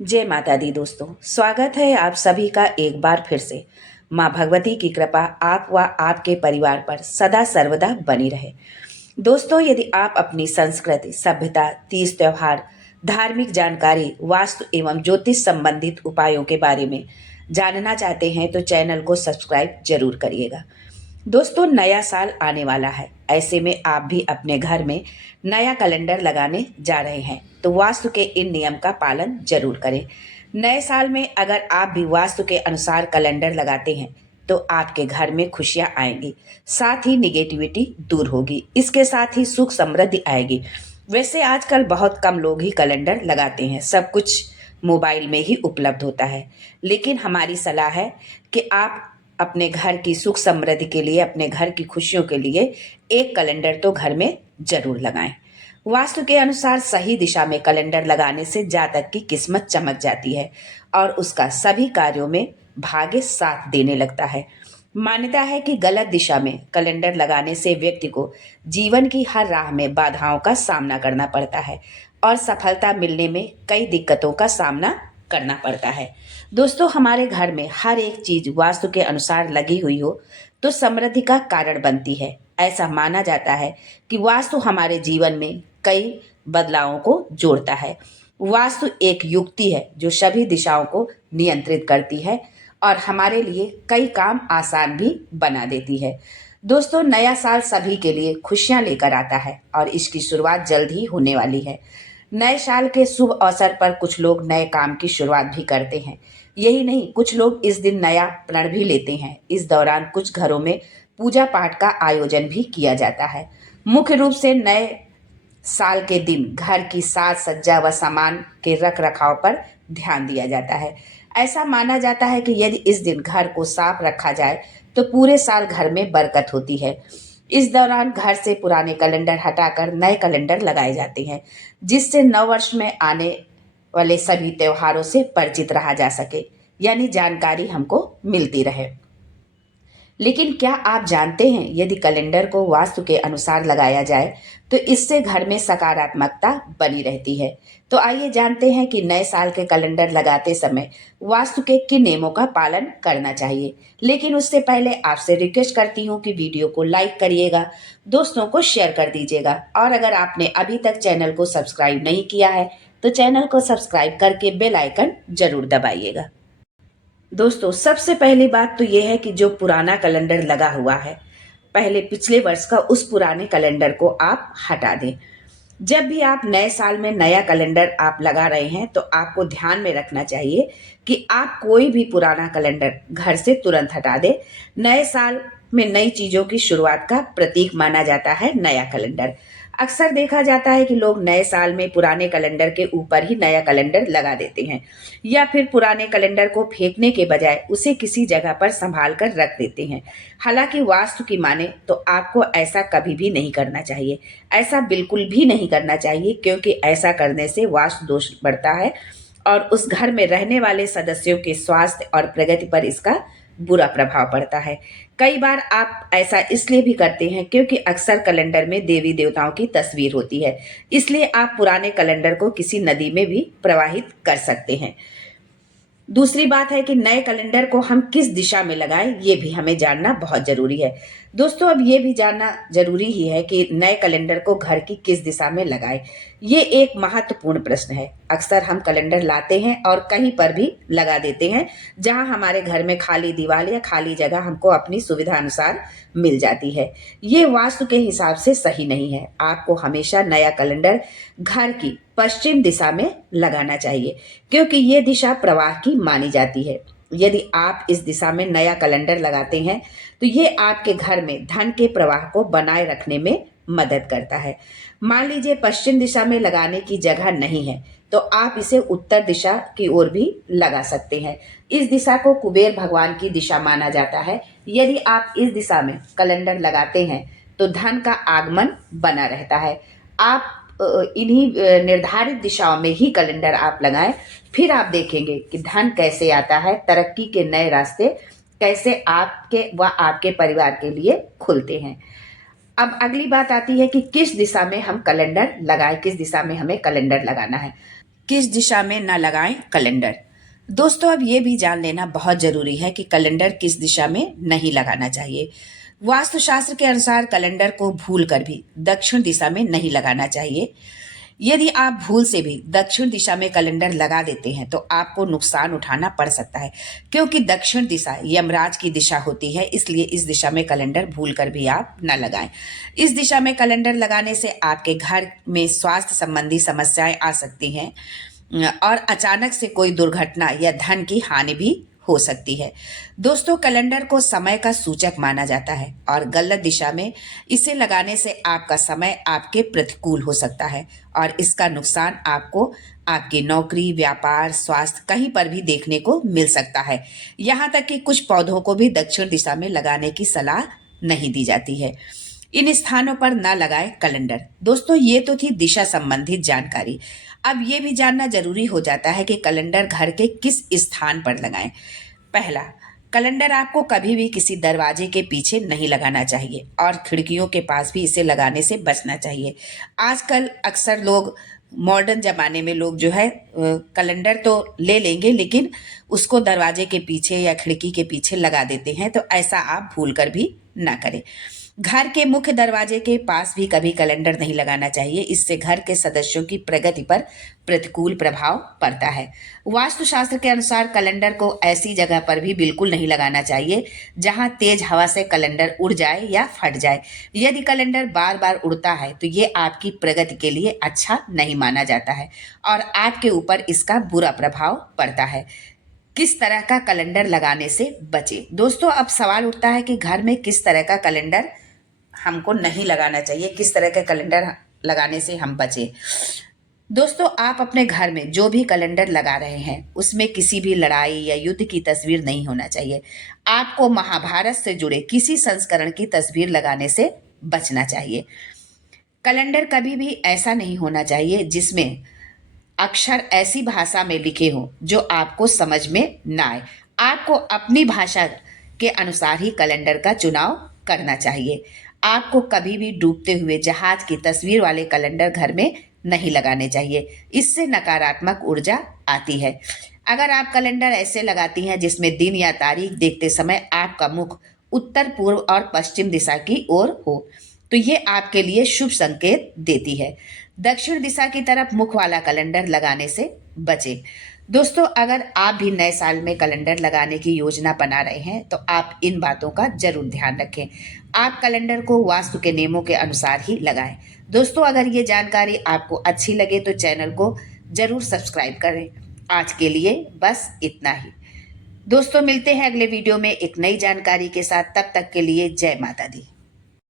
जय माता दी दोस्तों, स्वागत है आप सभी का एक बार फिर से। माँ भगवती की कृपा आप व आपके परिवार पर सदा सर्वदा बनी रहे। दोस्तों, यदि आप अपनी संस्कृति, सभ्यता, तीज त्योहार, धार्मिक जानकारी, वास्तु एवं ज्योतिष संबंधित उपायों के बारे में जानना चाहते हैं तो चैनल को सब्सक्राइब जरूर करिएगा। दोस्तों, नया साल आने वाला है। ऐसे में आप भी अपने घर में नया कैलेंडर लगाने जा रहे हैं तो वास्तु के इन नियम का पालन जरूर करें। नए साल में अगर आप भी वास्तु के अनुसार कैलेंडर लगाते हैं तो आपके घर में खुशियां आएंगी, साथ ही निगेटिविटी दूर होगी, इसके साथ ही सुख समृद्धि आएगी। वैसे आजकल बहुत कम लोग ही कैलेंडर लगाते हैं, सब कुछ मोबाइल में ही उपलब्ध होता है। लेकिन हमारी सलाह है कि आप अपने घर की सुख समृद्धि के लिए, अपने घर की खुशियों के लिए एक कैलेंडर तो घर में जरूर लगाएं। वास्तु के अनुसार सही दिशा में कैलेंडर लगाने से जातक की किस्मत चमक जाती है और उसका सभी कार्यों में भाग्य साथ देने लगता है। मान्यता है कि गलत दिशा में कैलेंडर लगाने से व्यक्ति को जीवन की हर राह में बाधाओं का सामना करना पड़ता है और सफलता मिलने में कई दिक्कतों का सामना करना पड़ता है। दोस्तों, हमारे घर में हर एक चीज वास्तु के अनुसार लगी हुई हो तो समृद्धि का कारण बनती है। ऐसा माना जाता है कि वास्तु हमारे जीवन में कई बदलावों को जोड़ता है। वास्तु एक युक्ति है जो सभी दिशाओं को नियंत्रित करती है और हमारे लिए कई काम आसान भी बना देती है। दोस्तों, नया साल सभी के लिए खुशियां लेकर आता है और इसकी शुरुआत जल्द ही होने वाली है। नए साल के शुभ अवसर पर कुछ लोग नए काम की शुरुआत भी करते हैं। यही नहीं, कुछ लोग इस दिन नया प्रण भी लेते हैं। इस दौरान कुछ घरों में पूजा पाठ का आयोजन भी किया जाता है। मुख्य रूप से नए साल के दिन घर की साज सज्जा व सामान के रख रखाव पर ध्यान दिया जाता है। ऐसा माना जाता है कि यदि इस दिन घर को साफ रखा जाए तो पूरे साल घर में बरकत होती है। इस दौरान घर से पुराने कैलेंडर हटाकर नए कैलेंडर लगाए जाते हैं, जिससे नव वर्ष में आने वाले सभी त्योहारों से परिचित रहा जा सके, यानी जानकारी हमको मिलती रहे। लेकिन क्या आप जानते हैं, यदि कैलेंडर को वास्तु के अनुसार लगाया जाए तो इससे घर में सकारात्मकता बनी रहती है। तो आइए जानते हैं कि नए साल के कैलेंडर लगाते समय वास्तु के किन नियमों का पालन करना चाहिए। लेकिन उससे पहले आपसे रिक्वेस्ट करती हूँ कि वीडियो को लाइक करिएगा, दोस्तों को शेयर कर दीजिएगा और अगर आपने अभी तक चैनल को सब्सक्राइब नहीं किया है तो चैनल को सब्सक्राइब करके बेल आइकन जरूर दबाइएगा। दोस्तों, सबसे पहली बात तो यह है कि जो पुराना कैलेंडर लगा हुआ है, पहले पिछले वर्ष का उस पुराने कैलेंडर को आप हटा दें। जब भी आप नए साल में नया कैलेंडर आप लगा रहे हैं तो आपको ध्यान में रखना चाहिए कि आप कोई भी पुराना कैलेंडर घर से तुरंत हटा दें। नए साल में नई चीजों की शुरुआत का प्रतीक माना जाता है नया कैलेंडर। अक्सर देखा जाता है कि लोग नए साल में पुराने कैलेंडर के ऊपर ही नया कैलेंडर लगा देते हैं या फिर पुराने कैलेंडर को फेंकने के बजाय उसे किसी जगह पर संभाल कर रख देते हैं। हालांकि वास्तु की माने तो आपको ऐसा कभी भी नहीं करना चाहिए। ऐसा बिल्कुल भी नहीं करना चाहिए, क्योंकि ऐसा करने से वास्तु दोष बढ़ता है और उस घर में रहने वाले सदस्यों के स्वास्थ्य और प्रगति पर इसका बुरा प्रभाव पड़ता है। कई बार आप ऐसा इसलिए भी करते हैं क्योंकि अक्सर कैलेंडर में देवी देवताओं की तस्वीर होती है, इसलिए आप पुराने कैलेंडर को किसी नदी में भी प्रवाहित कर सकते हैं। दूसरी बात है कि नए कैलेंडर को हम किस दिशा में लगाएं, ये भी हमें जानना बहुत जरूरी है। दोस्तों, अब ये भी जानना जरूरी ही है कि नए कैलेंडर को घर की किस दिशा में लगाएं। ये एक महत्वपूर्ण प्रश्न है। अक्सर हम कैलेंडर लाते हैं और कहीं पर भी लगा देते हैं जहां हमारे घर में खाली दीवार या खाली जगह हमको अपनी सुविधा अनुसार मिल जाती है। ये वास्तु के हिसाब से सही नहीं है। आपको हमेशा नया कैलेंडर घर की पश्चिम दिशा में लगाना चाहिए, क्योंकि ये दिशा प्रवाह की मानी जाती है। यदि आप इस दिशा में नया कैलेंडर लगाते हैं तो ये आपके घर में धन के प्रवाह को बनाए रखने में मदद करता है। मान लीजिए पश्चिम दिशा में लगाने की जगह नहीं है तो आप इसे उत्तर दिशा की ओर भी लगा सकते हैं। इस दिशा को कुबेर भगवान की दिशा माना जाता है। यदि आप इस दिशा में कैलेंडर लगाते हैं तो धन का आगमन बना रहता है। आप इन्हीं निर्धारित दिशाओं में ही कैलेंडर आप लगाएं, फिर आप देखेंगे कि धन कैसे आता है, तरक्की के नए रास्ते कैसे आपके व आपके परिवार के लिए खुलते हैं। अब अगली बात आती है कि किस दिशा में हम कैलेंडर लगाएं, किस दिशा में हमें कैलेंडर लगाना है। किस दिशा में न लगाएं कैलेंडर। दोस्तों अब ये भी जान लेना बहुत जरूरी है कि कैलेंडर किस दिशा में नहीं लगाना चाहिए। वास्तुशास्त्र के अनुसार कैलेंडर को भूल कर भी दक्षिण दिशा में नहीं लगाना चाहिए। यदि आप भूल से भी दक्षिण दिशा में कैलेंडर लगा देते हैं तो आपको नुकसान उठाना पड़ सकता है, क्योंकि दक्षिण दिशा यमराज की दिशा होती है। इसलिए इस दिशा में कैलेंडर भूल कर भी आप न लगाएं। इस दिशा में कैलेंडर लगाने से आपके घर में स्वास्थ्य संबंधी समस्याएं आ सकती हैं और अचानक से कोई दुर्घटना या धन की हानि भी हो सकती है। दोस्तों कैलेंडर को समय का सूचक माना जाता है और गलत दिशा में इसे लगाने से आपका समय आपके प्रतिकूल हो सकता है और इसका नुकसान आपको आपकी नौकरी, व्यापार, स्वास्थ्य कहीं पर भी देखने को मिल सकता है। यहाँ तक कि कुछ पौधों को भी दक्षिण दिशा में लगाने की सलाह नहीं दी जाती है। इन स्थानों पर न लगाएं कैलेंडर। दोस्तों ये तो थी दिशा संबंधित जानकारी। अब ये भी जानना जरूरी हो जाता है कि कैलेंडर घर के किस स्थान पर लगाएं। पहला, कैलेंडर आपको कभी भी किसी दरवाजे के पीछे नहीं लगाना चाहिए और खिड़कियों के पास भी इसे लगाने से बचना चाहिए। आजकल अक्सर लोग मॉडर्न जमाने में लोग जो है कैलेंडर तो ले लेंगे लेकिन उसको दरवाजे के पीछे या खिड़की के पीछे लगा देते हैं, तो ऐसा आप भूल कर भी ना करें। घर के मुख्य दरवाजे के पास भी कभी कैलेंडर नहीं लगाना चाहिए। इससे घर के सदस्यों की प्रगति पर प्रतिकूल प्रभाव पड़ता है। वास्तुशास्त्र के अनुसार कैलेंडर को ऐसी जगह पर भी बिल्कुल नहीं लगाना चाहिए जहां तेज हवा से कैलेंडर उड़ जाए या फट जाए। यदि कैलेंडर बार बार उड़ता है तो ये आपकी प्रगति के लिए अच्छा नहीं माना जाता है और आपके ऊपर इसका बुरा प्रभाव पड़ता है। किस तरह का कैलेंडर लगाने से बचे। दोस्तों अब सवाल उठता है कि घर में किस तरह का कैलेंडर हमको नहीं लगाना चाहिए, किस तरह के कैलेंडर लगाने से हम बचे। दोस्तों आप अपने घर में जो भी कैलेंडर लगा रहे हैं उसमें किसी भी लड़ाई या युद्ध की तस्वीर नहीं होना चाहिए। आपको महाभारत से जुड़े किसी संस्करण की तस्वीर लगाने से बचना चाहिए। कैलेंडर कभी भी ऐसा नहीं होना चाहिए जिसमें अक्षर ऐसी भाषा में लिखे हों जो आपको समझ में ना आए। आपको अपनी भाषा के अनुसार ही कैलेंडर का चुनाव करना चाहिए। आपको कभी भी डूबते हुए जहाज की तस्वीर वाले कैलेंडर घर में नहीं लगाने चाहिए। इससे नकारात्मक ऊर्जा आती है। अगर आप कैलेंडर ऐसे लगाती हैं जिसमें दिन या तारीख देखते समय आपका मुख उत्तर, पूर्व और पश्चिम दिशा की ओर हो तो ये आपके लिए शुभ संकेत देती है। दक्षिण दिशा की तरफ मुख वाला कैलेंडर लगाने से बचें। दोस्तों अगर आप भी नए साल में कैलेंडर लगाने की योजना बना रहे हैं तो आप इन बातों का जरूर ध्यान रखें। आप कैलेंडर को वास्तु के नियमों के अनुसार ही लगाएं। दोस्तों अगर ये जानकारी आपको अच्छी लगे तो चैनल को जरूर सब्सक्राइब करें। आज के लिए बस इतना ही। दोस्तों मिलते हैं अगले वीडियो में एक नई जानकारी के साथ। तब तक के लिए जय माता दी।